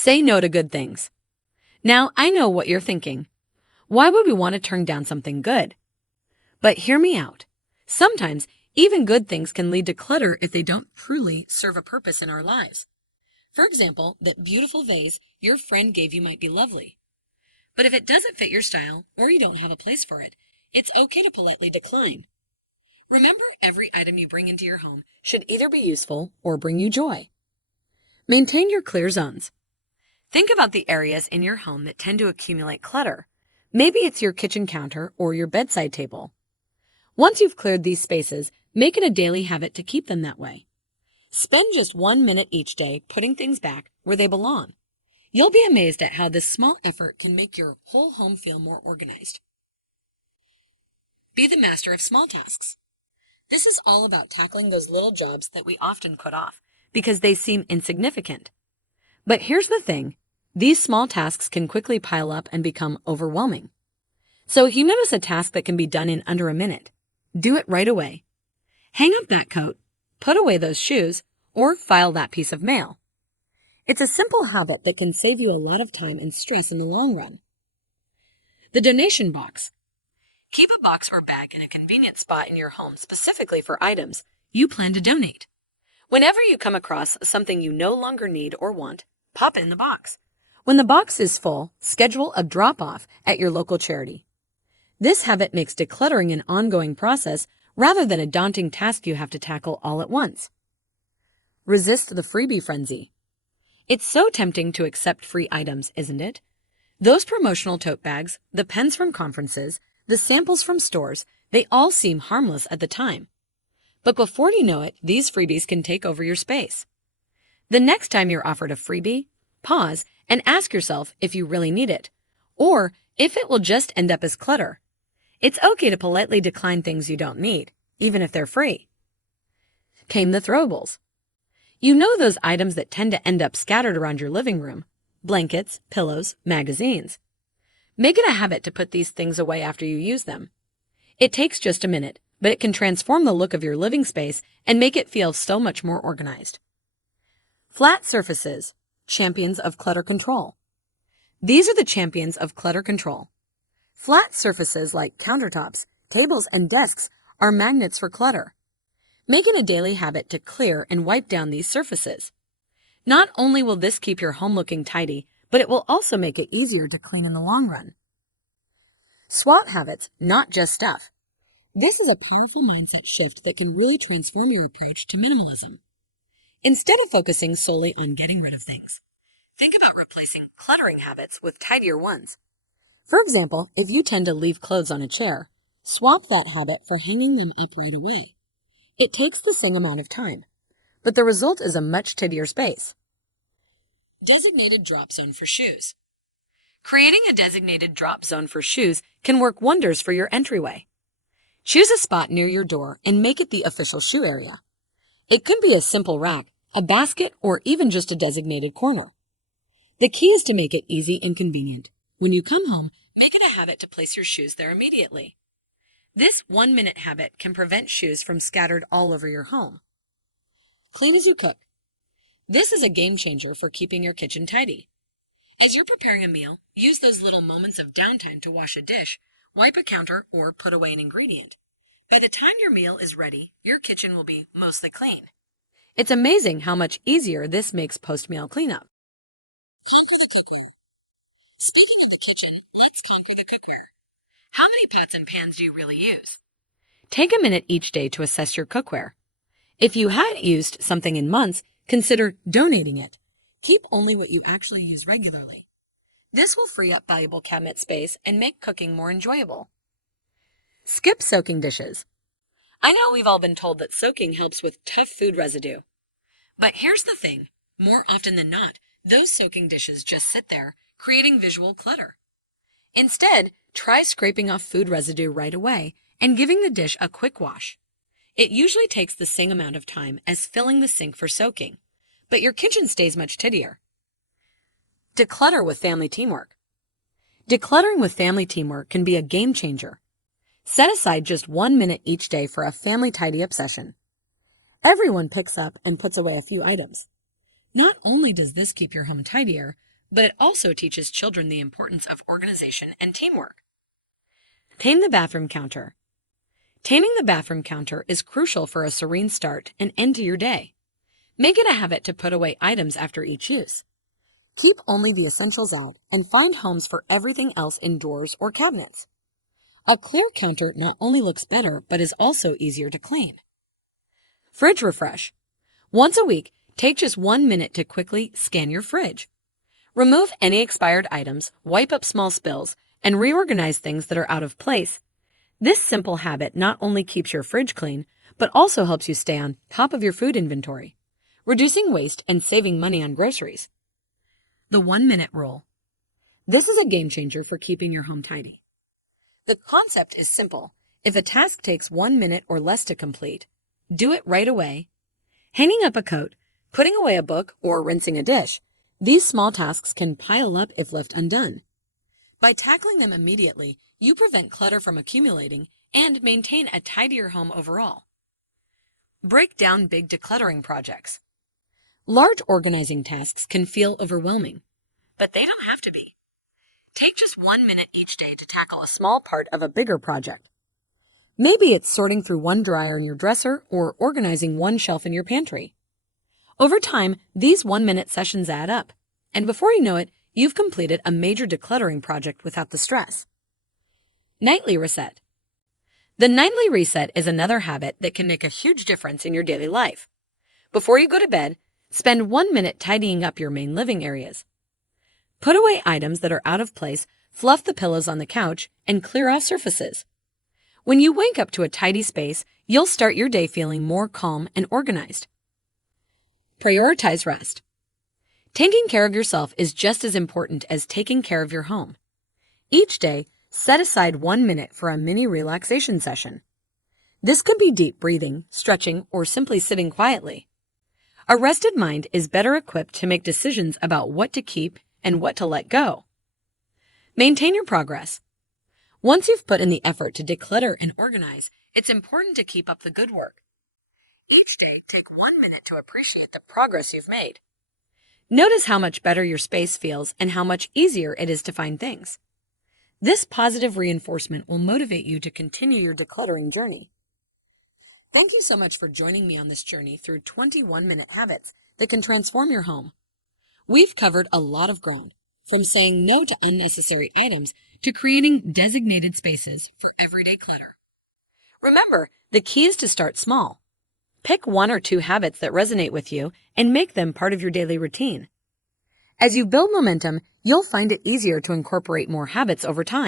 Say no to good things. Now, I know what you're thinking. Why would we want to turn down something good? But hear me out. Sometimes, even good things can lead to clutter if they don't truly serve a purpose in our lives. For example, that beautiful vase your friend gave you might be lovely. But if it doesn't fit your style or you don't have a place for it, it's okay to politely decline. Remember, every item you bring into your home should either be useful or bring you joy. Maintain your clear zones. Think about the areas in your home that tend to accumulate clutter. Maybe it's your kitchen counter or your bedside table. Once you've cleared these spaces, make it a daily habit to keep them that way. Spend just 1 minute each day putting things back where they belong. You'll be amazed at how this small effort can make your whole home feel more organized. Be the master of small tasks. This is all about tackling those little jobs that we often put off because they seem insignificant. But here's the thing, these small tasks can quickly pile up and become overwhelming. So if you notice a task that can be done in under a minute, do it right away. Hang up that coat, put away those shoes, or file that piece of mail. It's a simple habit that can save you a lot of time and stress in the long run. The donation box. Keep a box or bag in a convenient spot in your home specifically for items you plan to donate. Whenever you come across something you no longer need or want, pop it in the box. When the box is full, schedule a drop-off at your local charity. This habit makes decluttering an ongoing process rather than a daunting task you have to tackle all at once. Resist the freebie frenzy. It's so tempting to accept free items, isn't it? Those promotional tote bags, the pens from conferences, the samples from stores, they all seem harmless at the time. But before you know it, these freebies can take over your space. The next time you're offered a freebie, pause and ask yourself if you really need it, or if it will just end up as clutter. It's okay to politely decline things you don't need, even if they're free. Tame the throwables. You know those items that tend to end up scattered around your living room: blankets, pillows, magazines. Make it a habit to put these things away after you use them. It takes just a minute, but it can transform the look of your living space and make it feel so much more organized. Flat surfaces, champions of clutter control. These are the champions of clutter control. Flat surfaces like countertops, tables, and desks are magnets for clutter. Make it a daily habit to clear and wipe down these surfaces. Not only will this keep your home looking tidy, but it will also make it easier to clean in the long run. Swap habits, not just stuff. This is a powerful mindset shift that can really transform your approach to minimalism. Instead of focusing solely on getting rid of things, think about replacing cluttering habits with tidier ones. For example, if you tend to leave clothes on a chair, swap that habit for hanging them up right away. It takes the same amount of time, but the result is a much tidier space. Designated drop zone for shoes. Creating a designated drop zone for shoes can work wonders for your entryway. Choose a spot near your door and make it the official shoe area. It could be a simple rack, a basket, or even just a designated corner. The key is to make it easy and convenient. When you come home, make it a habit to place your shoes there immediately. This 1-minute habit can prevent shoes from scattered all over your home. Clean as you cook. This is a game changer for keeping your kitchen tidy. As you're preparing a meal, use those little moments of downtime to wash a dish, wipe a counter, or put away an ingredient. By the time your meal is ready, your kitchen will be mostly clean. It's amazing how much easier this makes post-meal cleanup. Speaking of the kitchen, let's conquer the cookware. How many pots and pans do you really use? Take a minute each day to assess your cookware. If you hadn't used something in months, consider donating it. Keep only what you actually use regularly. This will free up valuable cabinet space and make cooking more enjoyable. Skip soaking dishes. I know we've all been told that soaking helps with tough food residue. But here's the thing. More often than not, those soaking dishes just sit there, creating visual clutter. Instead, try scraping off food residue right away and giving the dish a quick wash. It usually takes the same amount of time as filling the sink for soaking, but your kitchen stays much tidier. Declutter with family teamwork. Decluttering with family teamwork can be a game changer. Set aside just 1 minute each day for a family tidy-up session. Everyone picks up and puts away a few items. Not only does this keep your home tidier, but it also teaches children the importance of organization and teamwork. Tame the bathroom counter. Taming the bathroom counter is crucial for a serene start and end to your day. Make it a habit to put away items after each use. Keep only the essentials out and find homes for everything else in drawers or cabinets. A clear counter not only looks better, but is also easier to clean. Fridge refresh. Once a week, take just 1 minute to quickly scan your fridge. Remove any expired items, wipe up small spills, and reorganize things that are out of place. This simple habit not only keeps your fridge clean, but also helps you stay on top of your food inventory, reducing waste and saving money on groceries. The 1-minute rule. This is a game changer for keeping your home tidy. The concept is simple. If a task takes 1 minute or less to complete, do it right away. Hanging up a coat, putting away a book, or rinsing a dish, these small tasks can pile up if left undone. By tackling them immediately, you prevent clutter from accumulating and maintain a tidier home overall. Break down big decluttering projects. Large organizing tasks can feel overwhelming, but they don't have to be. Take just 1 minute each day to tackle a small part of a bigger project. Maybe it's sorting through one dryer in your dresser or organizing one shelf in your pantry. Over time, these 1-minute sessions add up, and before you know it, you've completed a major decluttering project without the stress. Nightly reset. The nightly reset is another habit that can make a huge difference in your daily life. Before you go to bed, spend 1 minute tidying up your main living areas. Put away items that are out of place, fluff the pillows on the couch, and clear off surfaces. When you wake up to a tidy space, you'll start your day feeling more calm and organized. Prioritize rest. Taking care of yourself is just as important as taking care of your home. Each day, set aside 1 minute for a mini relaxation session. This could be deep breathing, stretching, or simply sitting quietly. A rested mind is better equipped to make decisions about what to keep and what to let go. Maintain your progress. Once you've put in the effort to declutter and organize, it's important to keep up the good work. Each day, take 1 minute to appreciate the progress you've made. Notice how much better your space feels and how much easier it is to find things. This positive reinforcement will motivate you to continue your decluttering journey. Thank you so much for joining me on this journey through 21-minute habits that can transform your home. We've covered a lot of ground, from saying no to unnecessary items to creating designated spaces for everyday clutter. Remember, the key is to start small. Pick 1 or 2 habits that resonate with you and make them part of your daily routine. As you build momentum, you'll find it easier to incorporate more habits over time.